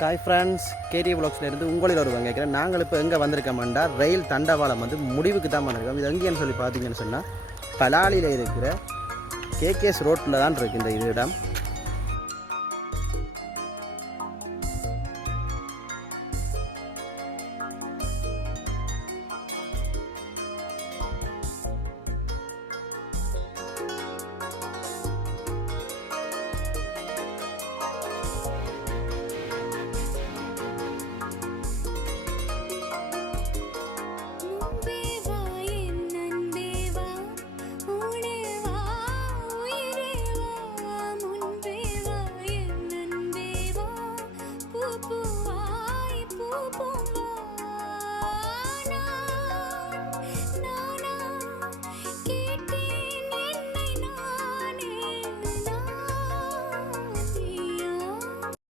காய் ஃப்ரெண்ட்ஸ் கேடி இருந்து உங்களில் ஒருவங்க கேட்குறேன். நாங்கள் இப்போ எங்கே வந்திருக்கோம்டா ரயில் தண்டவாளம் வந்து முடிவுக்கு தான் வந்திருக்கோம். இது எங்கேன்னு சொல்லி பார்த்தீங்கன்னு சொன்னால் பலாலியில் இருக்கிற கேகேஎஸ் ரோட்டில் தான் இருக்குது இந்த இது இடம். பூவாய் பூ பூ